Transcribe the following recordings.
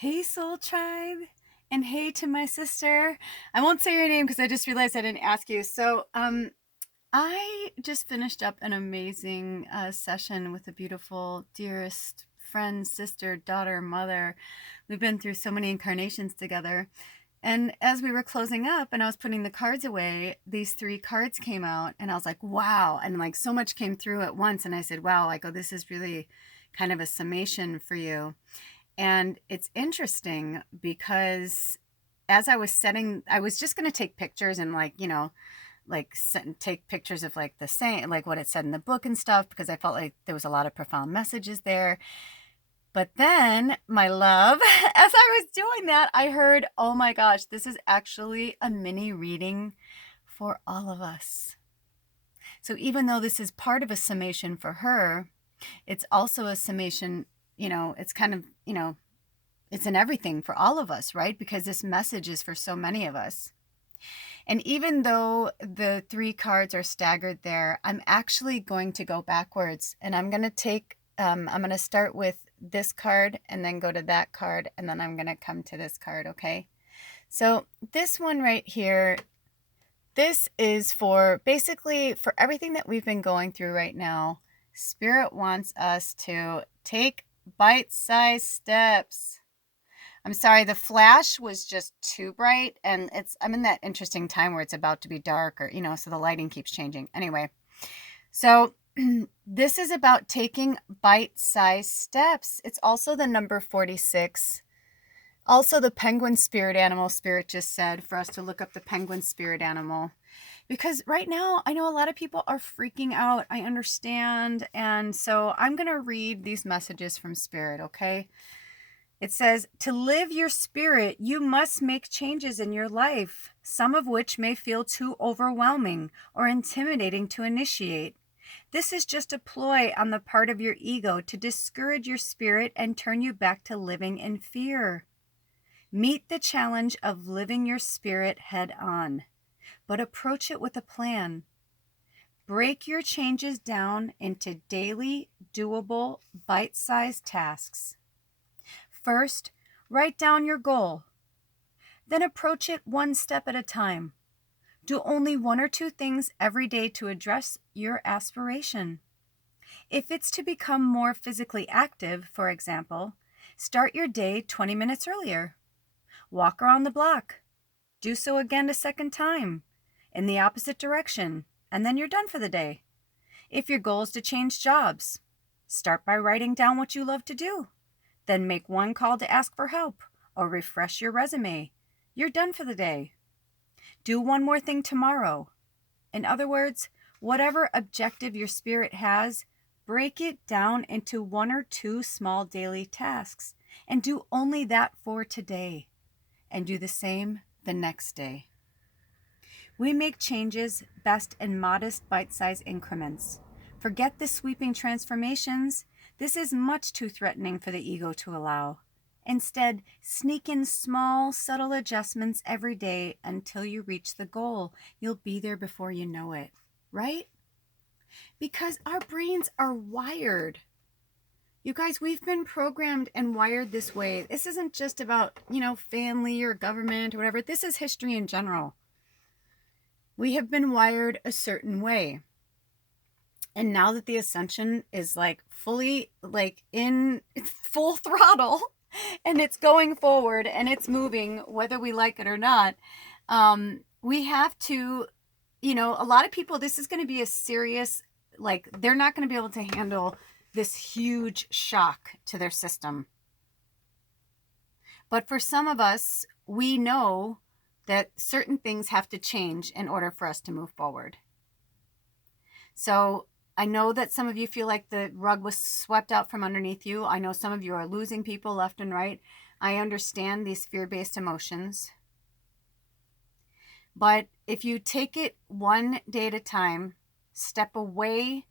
Hey, Soul Tribe, and hey to my sister. I won't say your name because I just realized I didn't ask you. I just finished up an amazing session with a beautiful, dearest friend, sister, daughter, mother. We've been through so many incarnations together. And as we were closing up and I was putting the cards away, these three cards came out, and I was like, wow. And like so much came through at once. And I said, wow, I go, this is really kind of a summation for you. And it's interesting because as I was setting, I was just going to take pictures and take pictures of like the same, like what it said in the book and stuff, because I felt like there was a lot of profound messages there. But then, my love, as I was doing that, I heard, oh my gosh, this is actually a mini reading for all of us. So even though this is part of a summation for her, it's also a summation, it's kind of, it's in everything for all of us, right? Because this message is for so many of us. And even though the three cards are staggered there, I'm actually going to go backwards, and I'm going to start with this card and then go to that card, and then I'm going to come to this card, okay? So this one right here, this is for basically for everything that we've been going through right now. Spirit wants us to take bite-sized steps. I'm sorry, the flash was just too bright, and I'm in that interesting time where it's about to be dark, or so the lighting keeps changing. Anyway, so this is about taking bite-sized steps. It's also the number 46. Also, the penguin spirit animal. Spirit just said for us to look up the penguin spirit animal. Because right now, I know a lot of people are freaking out. I understand. And so I'm going to read these messages from Spirit, okay? It says, to live your spirit, you must make changes in your life, some of which may feel too overwhelming or intimidating to initiate. This is just a ploy on the part of your ego to discourage your spirit and turn you back to living in fear. Meet the challenge of living your spirit head on, but approach it with a plan. Break your changes down into daily, doable, bite-sized tasks. First, write down your goal. Then approach it one step at a time. Do only one or two things every day to address your aspiration. If it's to become more physically active, for example, start your day 20 minutes earlier. Walk around the block. Do so again a second time, in the opposite direction, and then you're done for the day. If your goal is to change jobs, start by writing down what you love to do. Then make one call to ask for help or refresh your resume. You're done for the day. Do one more thing tomorrow. In other words, whatever objective your spirit has, break it down into one or two small daily tasks and do only that for today, and do the same the next day. We make changes best in modest bite-sized increments. Forget the sweeping transformations. This is much too threatening for the ego to allow. Instead, sneak in small, subtle adjustments every day until you reach the goal. You'll be there before you know it, right? Because our brains are wired. You guys, we've been programmed and wired this way. This isn't just about, family or government or whatever. This is history in general. We have been wired a certain way. And now that the ascension is fully in full throttle and it's going forward and it's moving, whether we like it or not, we have to, a lot of people, this is going to be a serious, they're not going to be able to handle this huge shock to their system. But for some of us, we know that certain things have to change in order for us to move forward. So I know that some of you feel like the rug was swept out from underneath you. I know some of you are losing people left and right. I understand these fear-based emotions. But if you take it one day at a time, step away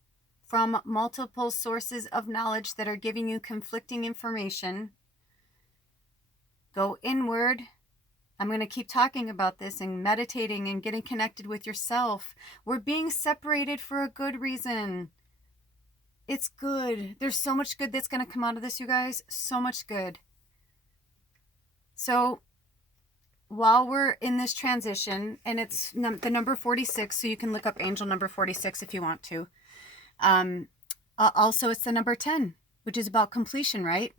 from multiple sources of knowledge that are giving you conflicting information, go inward. I'm going to keep talking about this and meditating and getting connected with yourself. We're being separated for a good reason. It's good. There's so much good that's going to come out of this, you guys. So much good. So while we're in this transition, and it's the number 46, so you can look up angel number 46 if you want to. Also, it's the number 10, which is about completion, right?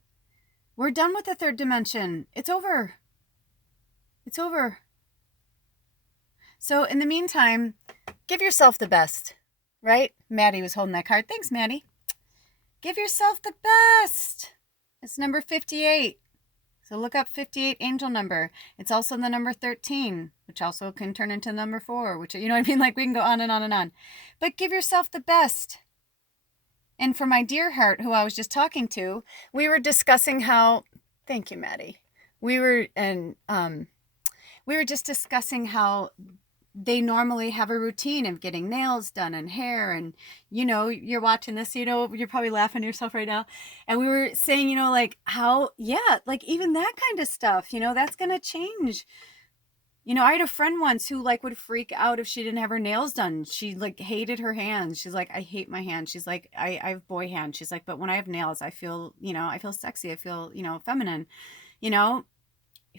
We're done with the third dimension. It's over. It's over. So in the meantime, give yourself the best, right? Maddie was holding that card. Thanks, Maddie. Give yourself the best. It's number 58. So look up 58 angel number. It's also the number 13, which also can turn into number 4, which, you know what I mean? Like we can go on and on and on. But give yourself the best. And for my dear heart, who I was just talking to, we were discussing how, thank you, Maddie. We were just discussing how they normally have a routine of getting nails done and hair. And, you know, you're watching this, you know, you're probably laughing to yourself right now. And we were saying, you know, like how, yeah, like even that kind of stuff, you know, that's going to change. You know, I had a friend once who like would freak out if she didn't have her nails done. She like hated her hands. She's like, I hate my hands. She's like, I have boy hands. She's like, but when I have nails, I feel, you know, I feel sexy. I feel, you know, feminine, you know,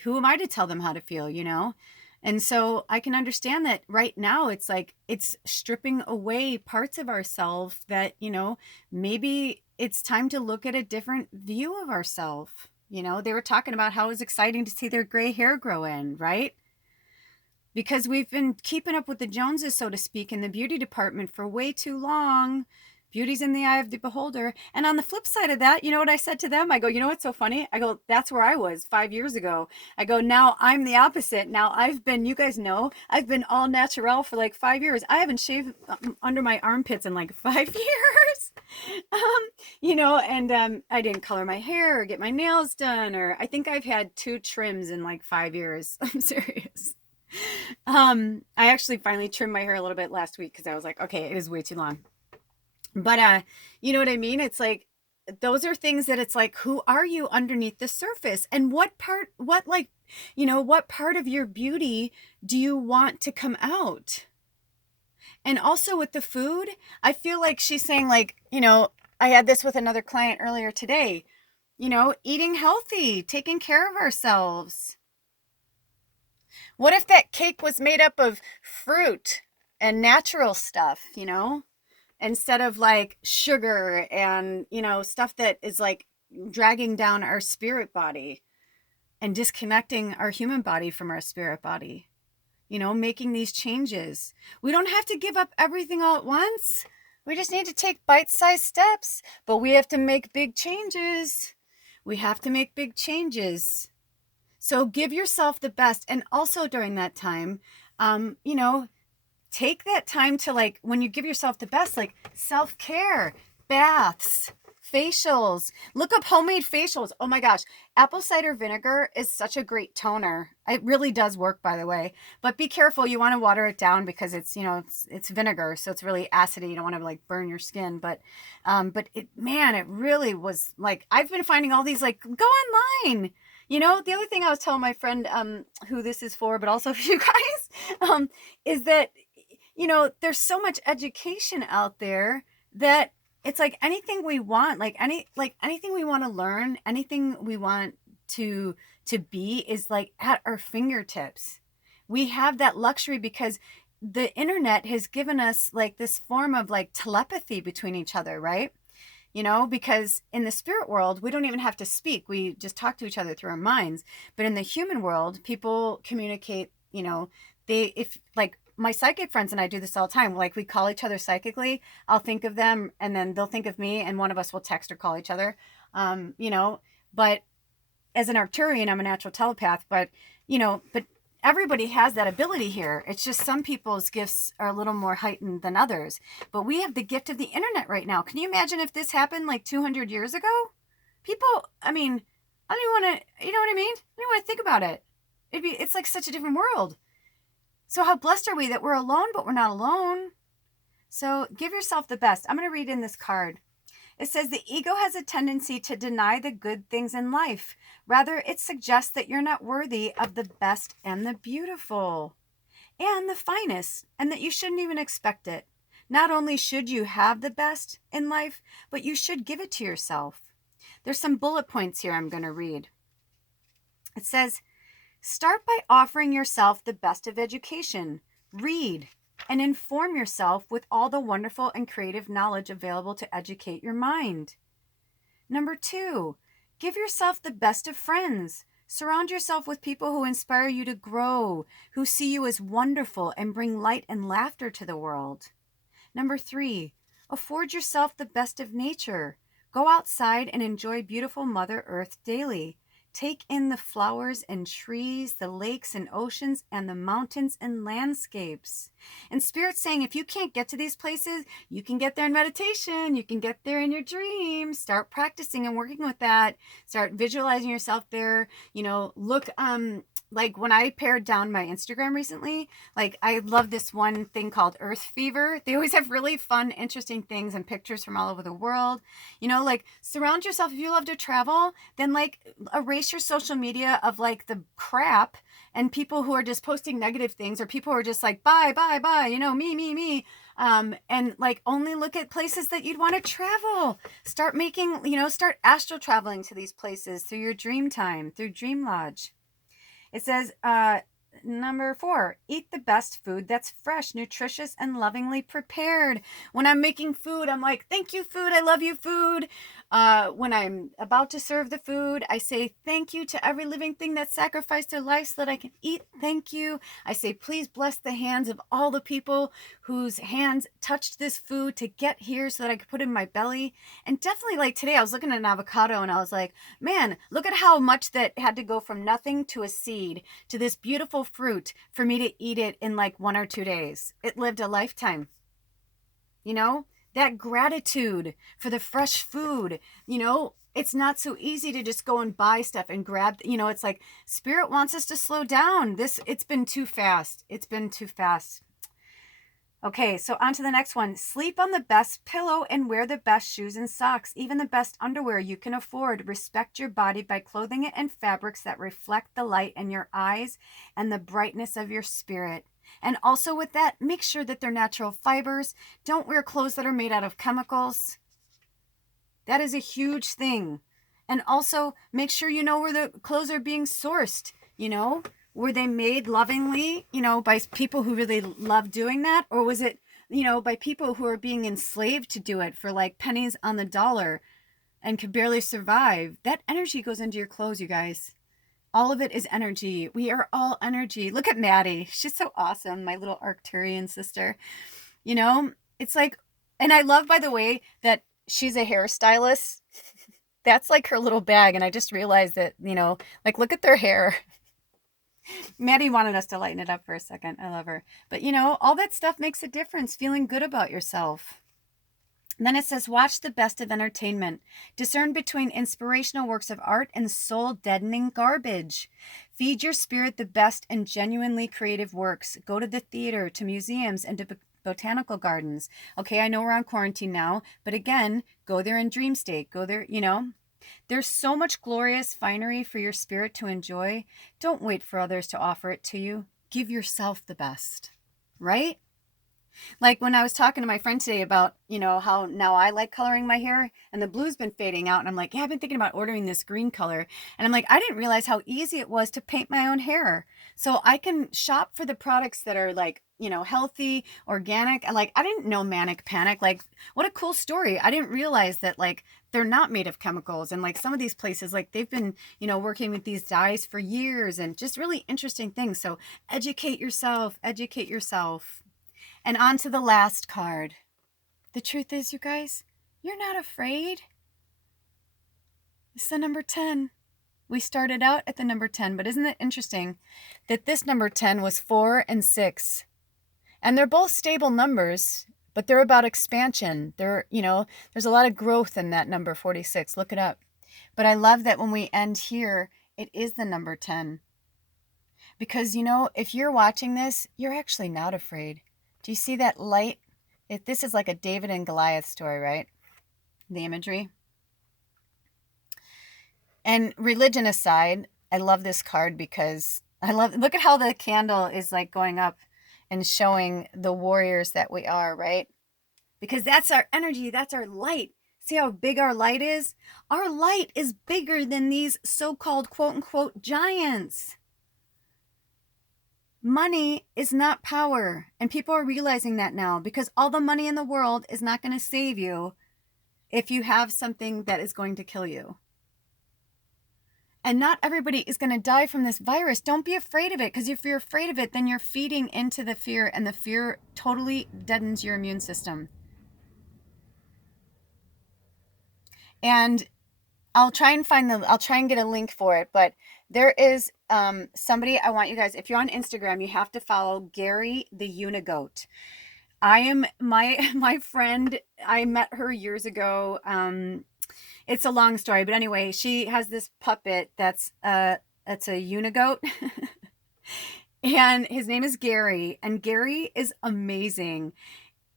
who am I to tell them how to feel, you know? And so I can understand that right now it's like it's stripping away parts of ourselves that, you know, maybe it's time to look at a different view of ourselves. You know, they were talking about how it was exciting to see their gray hair grow in, right? Because we've been keeping up with the Joneses, so to speak, in the beauty department for way too long. Beauty's in the eye of the beholder. And on the flip side of that, you know what I said to them? I go, you know what's so funny? I go, that's where I was 5 years ago. I go, now I'm the opposite. Now I've been, you guys know, I've been all natural for like 5 years. I haven't shaved under my armpits in like 5 years. You know, and I didn't color my hair or get my nails done, or I think I've had 2 trims in like 5 years. I'm serious. I actually finally trimmed my hair a little bit last week because I was like, okay, it is way too long. But you know what I mean? It's like those are things that it's like, who are you underneath the surface? And what part of your beauty do you want to come out? And also with the food, I feel like she's saying, like, you know, I had this with another client earlier today, you know, eating healthy, taking care of ourselves. What if that cake was made up of fruit and natural stuff, you know? Instead of like sugar and, you know, stuff that is like dragging down our spirit body and disconnecting our human body from our spirit body, you know, making these changes. We don't have to give up everything all at once. We just need to take bite-sized steps, but we have to make big changes. We have to make big changes. So give yourself the best. And also during that time, you know, take that time to, like, when you give yourself the best, like self-care, baths, facials. Look up homemade facials. Oh my gosh. Apple cider vinegar is such a great toner. It really does work, by the way. But be careful. You want to water it down because it's, you know, it's vinegar. So it's really acidy. You don't want to like burn your skin. But it really was like, I've been finding all these, like, go online. You know, the other thing I was telling my friend, who this is for, but also for you guys, is that, you know, there's so much education out there that it's like anything we want, like anything we want to learn, anything we want to be is like at our fingertips. We have that luxury because the internet has given us like this form of like telepathy between each other, right? You know, because in the spirit world, we don't even have to speak. We just talk to each other through our minds. But in the human world, people communicate, you know, my psychic friends and I do this all the time. Like, we call each other psychically. I'll think of them and then they'll think of me, and one of us will text or call each other. You know, but as an Arcturian, I'm a natural telepath, but everybody has that ability here. It's just some people's gifts are a little more heightened than others. But we have the gift of the internet right now. Can you imagine if this happened like 200 years ago? People, I mean, I don't even want to, you know what I mean? I don't want to think about it. It's like such a different world. So how blessed are we that we're alone, but we're not alone? So give yourself the best. I'm going to read in this card. It says the ego has a tendency to deny the good things in life. Rather, it suggests that you're not worthy of the best and the beautiful and the finest, and that you shouldn't even expect it. Not only should you have the best in life, but you should give it to yourself. There's some bullet points here I'm going to read. It says, Start by offering yourself the best of education. Read and inform yourself with all the wonderful and creative knowledge available to educate your mind. Number 2, give yourself the best of friends. Surround yourself with people who inspire you to grow, who see you as wonderful and bring light and laughter to the world. Number 3, afford yourself the best of nature. Go outside and enjoy beautiful Mother Earth daily. Take in the flowers and trees, the lakes and oceans, and the mountains and landscapes. And Spirit's saying, if you can't get to these places, you can get there in meditation. You can get there in your dreams. Start practicing and working with that. Start visualizing yourself there. Look, like when I pared down my Instagram recently, like I love this one thing called Earth Fever. They always have really fun, interesting things and pictures from all over the world. Like surround yourself. If you love to travel, then like erase your social media of like the crap and people who are just posting negative things, or people who are just like, bye, bye, bye, me. And like only look at places that you'd want to travel. Start start astral traveling to these places through your dream time, through Dream Lodge. It says, number 4, eat the best food that's fresh, nutritious, and lovingly prepared. When I'm making food, I'm like, thank you, food. I love you, food. When I'm about to serve the food, I say thank you to every living thing that sacrificed their life so that I can eat. Thank you. I say, please bless the hands of all the people whose hands touched this food to get here so that I could put it in my belly. And definitely like today, I was looking at an avocado and I was like, man, look at how much that had to go from nothing to a seed to this beautiful fruit for me to eat it in like 1 or 2 days. It lived a lifetime. That gratitude for the fresh food, it's not so easy to just go and buy stuff and grab, it's like Spirit wants us to slow down. It's been too fast. Okay, so on to the next one. Sleep on the best pillow and wear the best shoes and socks, even the best underwear you can afford. Respect your body by clothing it in fabrics that reflect the light in your eyes and the brightness of your spirit. And also with that, make sure that they're natural fibers. Don't wear clothes that are made out of chemicals. That is a huge thing. And also make sure you know where the clothes are being sourced, Were they made lovingly, by people who really love doing that? Or was it, by people who are being enslaved to do it for like pennies on the dollar and could barely survive? That energy goes into your clothes, you guys. All of it is energy. We are all energy. Look at Maddie. She's so awesome. My little Arcturian sister. It's like, and I love, by the way, that she's a hairstylist. That's like her little bag. And I just realized that, like, look at their hair. Maddie wanted us to lighten it up for a second. I love her. But, all that stuff makes a difference. Feeling good about yourself. Then it says, watch the best of entertainment. Discern between inspirational works of art and soul-deadening garbage. Feed your spirit the best and genuinely creative works. Go to the theater, to museums, and to botanical gardens. Okay, I know we're on quarantine now, but again, go there in dream state. Go there, There's so much glorious finery for your spirit to enjoy. Don't wait for others to offer it to you. Give yourself the best, right? Like when I was talking to my friend today about, how now I like coloring my hair and the blue's been fading out. And I'm like, yeah, I've been thinking about ordering this green color. And I'm like, I didn't realize how easy it was to paint my own hair. So I can shop for the products that are like, healthy, organic. Like, I didn't know Manic Panic. Like, what a cool story. I didn't realize that like they're not made of chemicals. And like some of these places, like they've been, working with these dyes for years and just really interesting things. So educate yourself. And on to the last card. The truth is, you guys, you're not afraid. It's the number 10. We started out at the number 10, but isn't it interesting that this number 10 was 4 and 6? And they're both stable numbers, but they're about expansion. There's a lot of growth in that number 46. Look it up. But I love that when we end here, it is the number 10. Because, if you're watching this, you're actually not afraid. Do you see that light? This is like a David and Goliath story, right? The imagery. And religion aside, I love this card because look at how the candle is like going up and showing the warriors that we are, right? Because that's our energy, that's our light. See how big our light is? Our light is bigger than these so-called quote-unquote giants. Money is not power. And people are realizing that now, because all the money in the world is not going to save you if you have something that is going to kill you. And not everybody is going to die from this virus. Don't be afraid of it, because if you're afraid of it, then you're feeding into the fear, and the fear totally deadens your immune system. And I'll try and get a link for it, but there is somebody I want you guys, if you're on Instagram, you have to follow Gary the Unigoat. I am my friend, I met her years ago. It's a long story, but anyway, she has this puppet that's it's a unigoat. And his name is Gary, and Gary is amazing.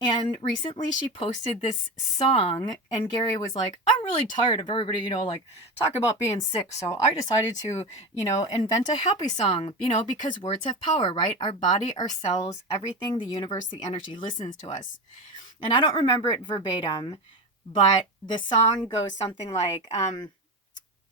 And recently she posted this song, and Gary was like, I'm really tired of everybody, like talk about being sick. So I decided to, invent a happy song, because words have power, right? Our body, our cells, everything, the universe, the energy listens to us. And I don't remember it verbatim, but the song goes something like,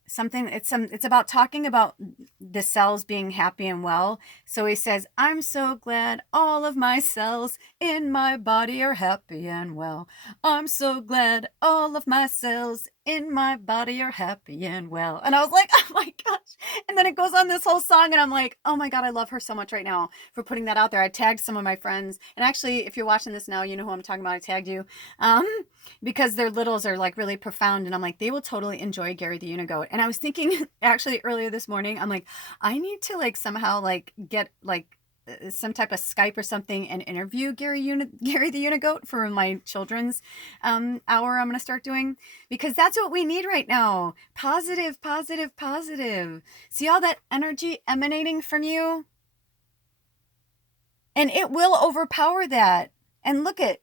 it's about talking about the cells being happy and well. So he says, I'm so glad all of my cells in my body are happy and well. I'm so glad all of my cells in my body are happy and well. And I was like, oh my gosh. And then it goes on this whole song, and I'm like, oh my God, I love her so much right now for putting that out there. I tagged some of my friends, and actually, if you're watching this now, you know who I'm talking about. I tagged you. Because their littles are like really profound, and I'm like, they will totally enjoy Gary the Unigoat. And I was thinking actually earlier this morning, I'm like, I need to like somehow like get like some type of Skype or something and interview Gary the Unigoat for my children's hour I'm going to start doing, because that's what we need right now. Positive, positive, positive. See all that energy emanating from you? And it will overpower that. And look at,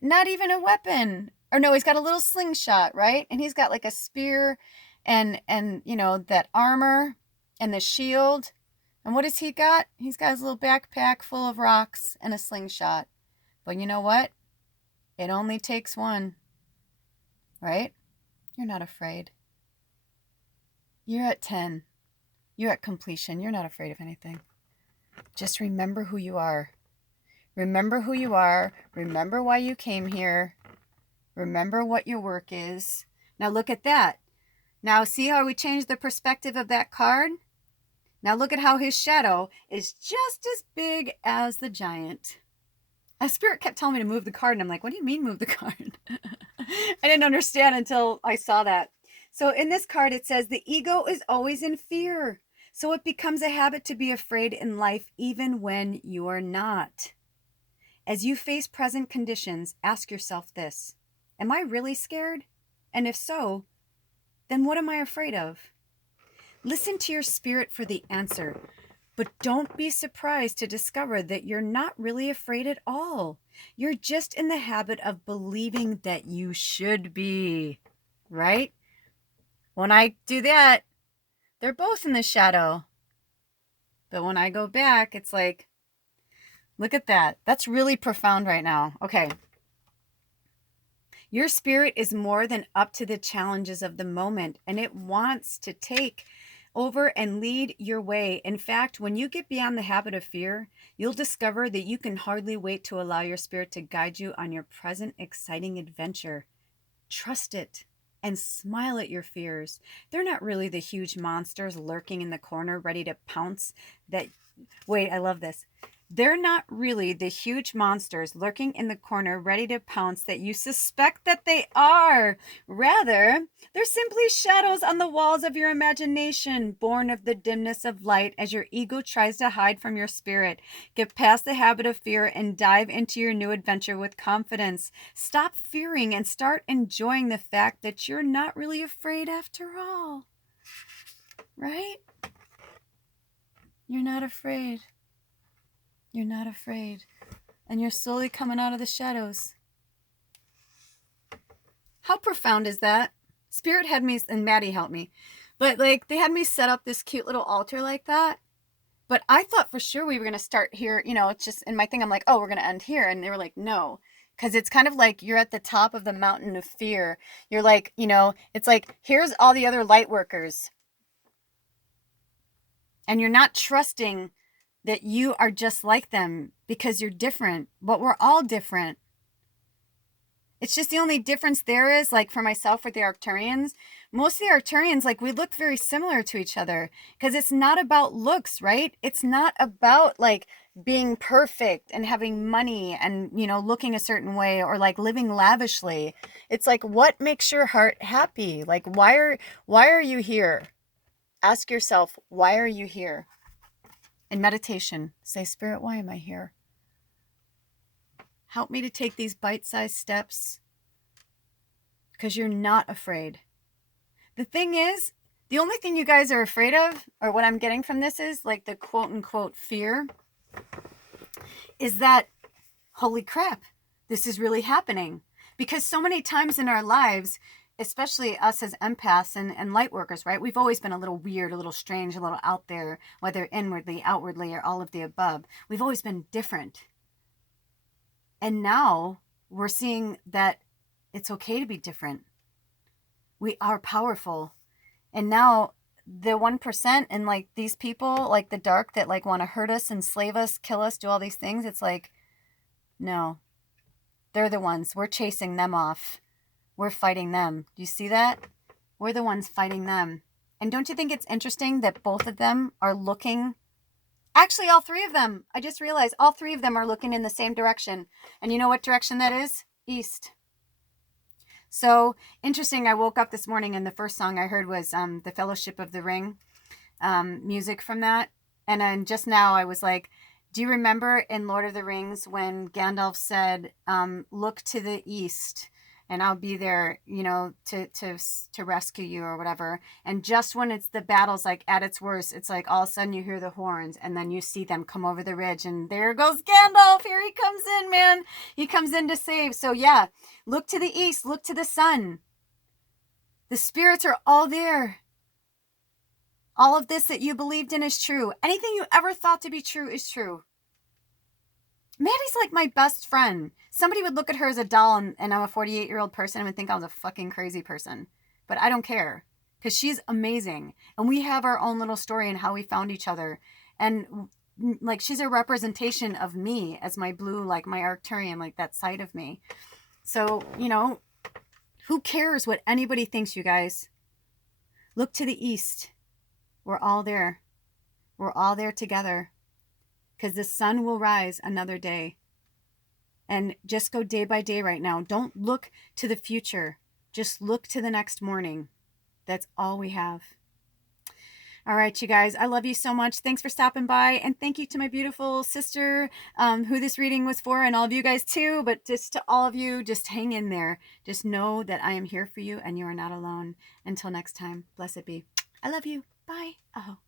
not even a weapon. Or no, he's got a little slingshot, right? And he's got like a spear and that armor and the shield. And what has he got? He's got his little backpack full of rocks and a slingshot. But you know what? It only takes one, right? You're not afraid. You're at 10. You're at completion. You're not afraid of anything. Just remember who you are. Remember who you are. Remember why you came here. Remember what your work is. Now look at that. Now see how we changed the perspective of that card? Now look at how his shadow is just as big as the giant. A spirit kept telling me to move the card, and I'm like, what do you mean move the card? I didn't understand until I saw that. So in this card, it says the ego is always in fear. So it becomes a habit to be afraid in life even when you are not. As you face present conditions, ask yourself this: am I really scared? And if so, then what am I afraid of? Listen to your spirit for the answer, but don't be surprised to discover that you're not really afraid at all. You're just in the habit of believing that you should be, right? When I do that, they're both in the shadow. But when I go back, it's like, look at that. That's really profound right now. Okay. Your spirit is more than up to the challenges of the moment, and it wants to take over and lead your way. In fact, when you get beyond the habit of fear, you'll discover that you can hardly wait to allow your spirit to guide you on your present exciting adventure. Trust it and smile at your fears. They're not really the huge monsters lurking in the corner ready to pounce that... Wait, I love this. They're not really the huge monsters lurking in the corner ready to pounce that you suspect that they are. Rather, they're simply shadows on the walls of your imagination, born of the dimness of light as your ego tries to hide from your spirit. Get past the habit of fear and dive into your new adventure with confidence. Stop fearing and start enjoying the fact that you're not really afraid after all. Right? You're not afraid. You're not afraid. And you're slowly coming out of the shadows. How profound is that? Spirit had me, and Maddie helped me. But like, they had me set up this cute little altar like that. But I thought for sure we were going to start here. It's just in my thing, I'm like, oh, we're going to end here. And they were like, no. Because it's kind of like you're at the top of the mountain of fear. You're like, it's like, here's all the other light workers. And you're not trusting that you are just like them because you're different, but we're all different. It's just the only difference there is, like for myself with the Arcturians, most of the Arcturians, like we look very similar to each other because it's not about looks, right? It's not about like being perfect and having money and, you know, looking a certain way or like living lavishly. It's like, what makes your heart happy? Like, why are you here? Ask yourself, why are you here? In meditation, say, Spirit, why am I here? Help me to take these bite-sized steps because you're not afraid. The thing is, the only thing you guys are afraid of, or what I'm getting from this is like the quote unquote fear, is that, holy crap, this is really happening. Because so many times in our lives, especially us as empaths and light workers, right? We've always been a little weird, a little strange, a little out there, whether inwardly, outwardly, or all of the above. We've always been different. And now we're seeing that it's okay to be different. We are powerful. And now the 1% and like these people, like the dark that like want to hurt us, enslave us, kill us, do all these things. It's like, no, they're the ones. We're chasing them off. We're fighting them. Do you see that? We're the ones fighting them. And don't you think it's interesting that both of them are looking? Actually, all three of them. I just realized all three of them are looking in the same direction. And you know what direction that is? East. So interesting. I woke up this morning and the first song I heard was the Fellowship of the Ring, music from that. And then just now I was like, do you remember in Lord of the Rings when Gandalf said, look to the east and I'll be there, you know, to rescue you or whatever. And just when it's the battle's like at its worst, it's like all of a sudden you hear the horns and then you see them come over the ridge and there goes Gandalf. Here he comes in, man. He comes in to save. So yeah, look to the east, look to the sun. The spirits are all there. All of this that you believed in is true. Anything you ever thought to be true is true. Maddie's like my best friend. Somebody would look at her as a doll and I'm a 48-year-old person and would think I was a fucking crazy person. But I don't care because she's amazing. And we have our own little story and how we found each other. And like she's a representation of me as my blue, like my Arcturian, like that side of me. So, you know, who cares what anybody thinks, you guys? Look to the east. We're all there. We're all there together. Because the sun will rise another day. And just go day by day right now. Don't look to the future. Just look to the next morning. That's all we have. All right, you guys. I love you so much. Thanks for stopping by. And thank you to my beautiful sister who this reading was for. And all of you guys too. But just to all of you, just hang in there. Just know that I am here for you and you are not alone. Until next time, blessed be. I love you. Bye. Oh.